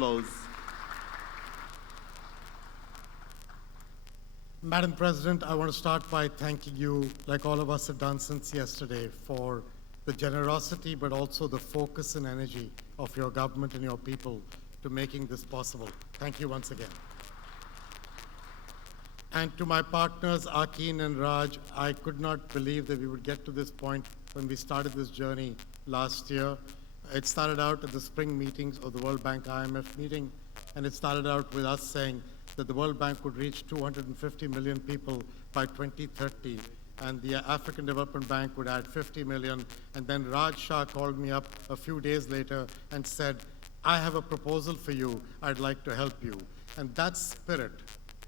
applause. Madam President, I want to start by thanking you, like all of us have done since yesterday, for the generosity but also the focus and energy of your government and your people to making this possible. Thank you once again. And to my partners, Akin and Raj, I could not believe that we would get to this point when we started this journey last year. It started out at the spring meetings of the World Bank IMF meeting, and it started out with us saying that the World Bank would reach 250 million people by 2030, and the African Development Bank would add 50 million. And then Raj Shah called me up a few days later and said, I have a proposal for you. I'd like to help you. And that spirit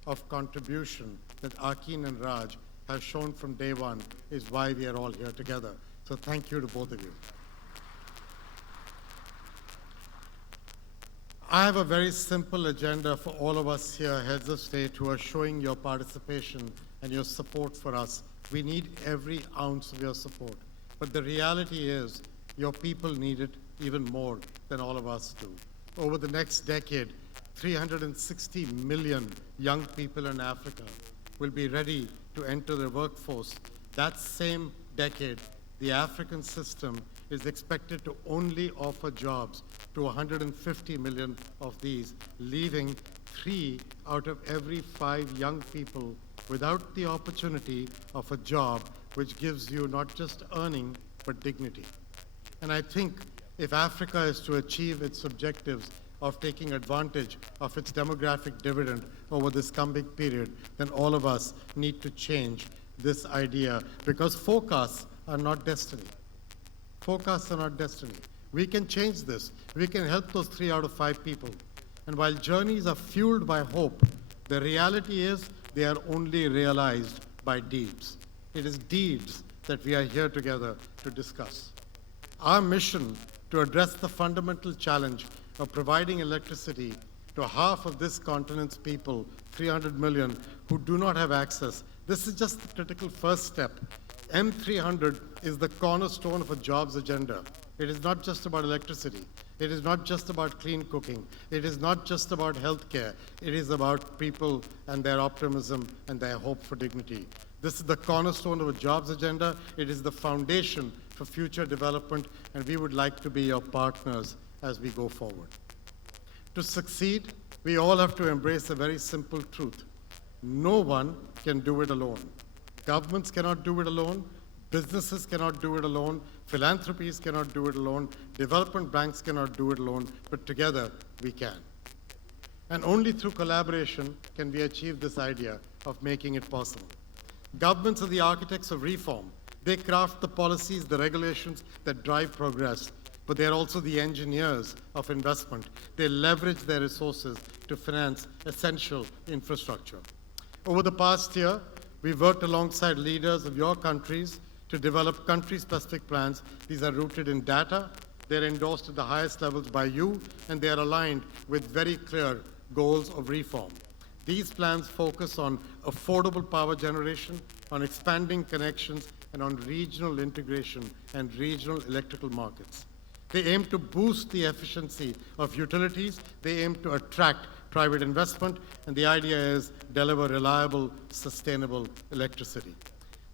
of contribution that Akin and Raj have shown from day one is why we are all here together. So thank you to both of you. I have a very simple agenda for all of us here, heads of state, who are showing your participation and your support for us. We need every ounce of your support. But the reality is, your people need it even more than all of us do. Over the next decade, 360 million young people in Africa will be ready to enter the workforce. That same decade, the African system is expected to only offer jobs to 150 million of these, leaving 3 out of every 5 young people without the opportunity of a job which gives you not just earning, but dignity. And I think if Africa is to achieve its objectives of taking advantage of its demographic dividend over this coming period, then all of us need to change this idea, because forecasts are not destiny. Forecasts are not destiny. We can change this. We can help those 3 out of 5 people. And while journeys are fueled by hope, the reality is they are only realized by deeds. It is deeds that we are here together to discuss. Our mission to address the fundamental challenge of providing electricity to half of this continent's people, 300 million, who do not have access, this is just the critical first step. M300 is the cornerstone of a jobs agenda. It is not just about electricity. It is not just about clean cooking. It is not just about healthcare. It is about people and their optimism and their hope for dignity. This is the cornerstone of a jobs agenda. It is the foundation for future development, and we would like to be your partners as we go forward. To succeed, we all have to embrace a very simple truth. No one can do it alone. Governments cannot do it alone. Businesses cannot do it alone. Philanthropies cannot do it alone. Development banks cannot do it alone. But together, we can. And only through collaboration can we achieve this idea of making it possible. Governments are the architects of reform. They craft the policies, the regulations that drive progress. But they're also the engineers of investment. They leverage their resources to finance essential infrastructure. Over the past year, we've worked alongside leaders of your countries to develop country-specific plans. These are rooted in data, they're endorsed at the highest levels by you, and they are aligned with very clear goals of reform. These plans focus on affordable power generation, on expanding connections, and on regional integration and regional electrical markets. They aim to boost the efficiency of utilities, they aim to attract private investment, and the idea is deliver reliable, sustainable electricity.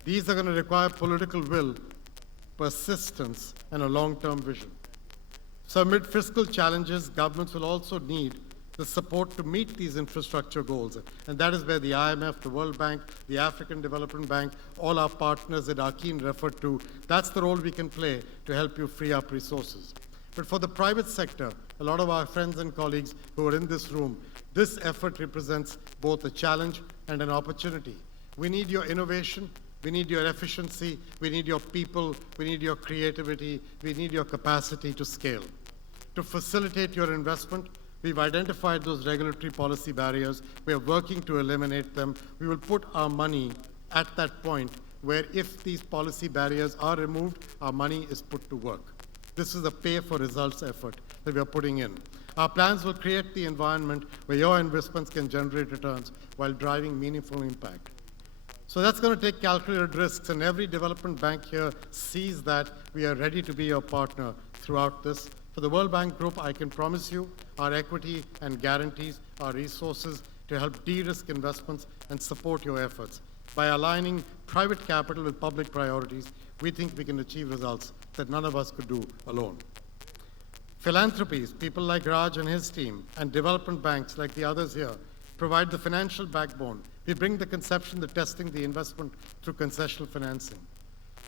These are going to require political will, persistence, and a long-term vision. So amid fiscal challenges, governments will also need the support to meet these infrastructure goals. And that is where the IMF, the World Bank, the African Development Bank, all our partners that Akin referred to, that's the role we can play to help you free up resources. But for the private sector, a lot of our friends and colleagues who are in this room, this effort represents both a challenge and an opportunity. We need your innovation, we need your efficiency, we need your people, we need your creativity, we need your capacity to scale. To facilitate your investment, we've identified those regulatory policy barriers. We are working to eliminate them. We will put our money at that point where if these policy barriers are removed, our money is put to work. This is a pay-for-results effort that we are putting in. Our plans will create the environment where your investments can generate returns while driving meaningful impact. So that's going to take calculated risks, and every development bank here sees that we are ready to be your partner throughout this. For the World Bank Group, I can promise you our equity and guarantees, our resources to help de-risk investments and support your efforts. By aligning private capital with public priorities, we think we can achieve results that none of us could do alone. Philanthropies, people like Raj and his team, and development banks like the others here, provide the financial backbone. We bring the conception, the testing, the investment through concessional financing.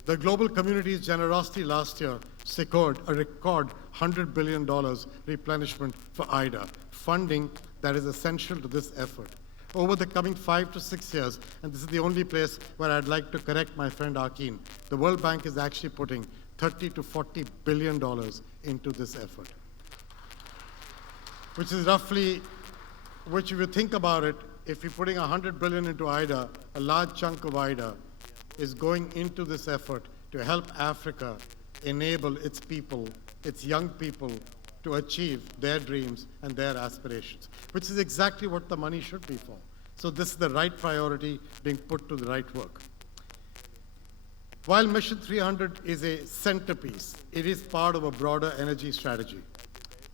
The global community's generosity last year secured a record $100 billion replenishment for IDA, funding that is essential to this effort. Over the coming 5 to 6 years, and this is the only place where I'd like to correct my friend Arkeen, the World Bank is actually putting $30 to $40 billion into this effort, which is roughly, which if you think about it, if you're putting $100 billion into IDA, a large chunk of IDA is going into this effort to help Africa enable its people, its young people, to achieve their dreams and their aspirations, which is exactly what the money should be for. So this is the right priority being put to the right work. While Mission 300 is a centerpiece, it is part of a broader energy strategy.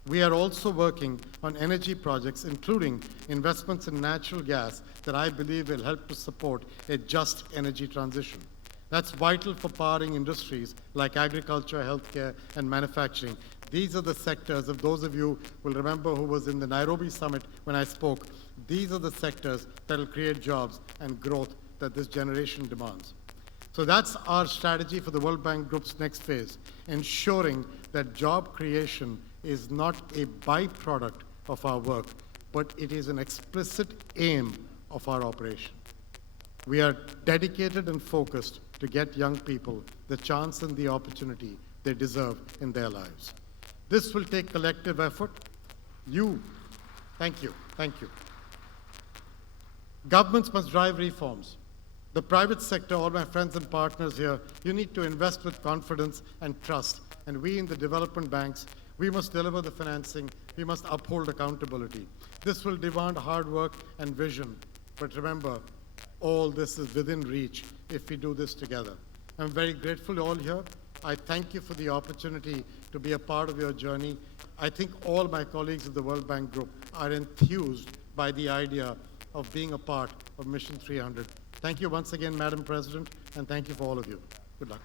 We are also working on energy projects, including investments in natural gas that I believe will help to support a just energy transition. That's vital for powering industries like agriculture, healthcare, and manufacturing. These are the sectors, if those of you will remember who was in the Nairobi summit when I spoke, these are the sectors that will create jobs and growth that this generation demands. So that's our strategy for the World Bank Group's next phase, ensuring that job creation is not a byproduct of our work, but it is an explicit aim of our operation. We are dedicated and focused to get young people the chance and the opportunity they deserve in their lives. This will take collective effort. Thank you. Governments must drive reforms. The private sector, all my friends and partners here, you need to invest with confidence and trust. And we in the development banks, we must deliver the financing. We must uphold accountability. This will demand hard work and vision. But remember, all this is within reach if we do this together. I'm very grateful to all here. I thank you for the opportunity to be a part of your journey. I think all my colleagues of the World Bank Group are enthused by the idea of being a part of Mission 300. Thank you once again, Madam President, and thank you for all of you. Good luck.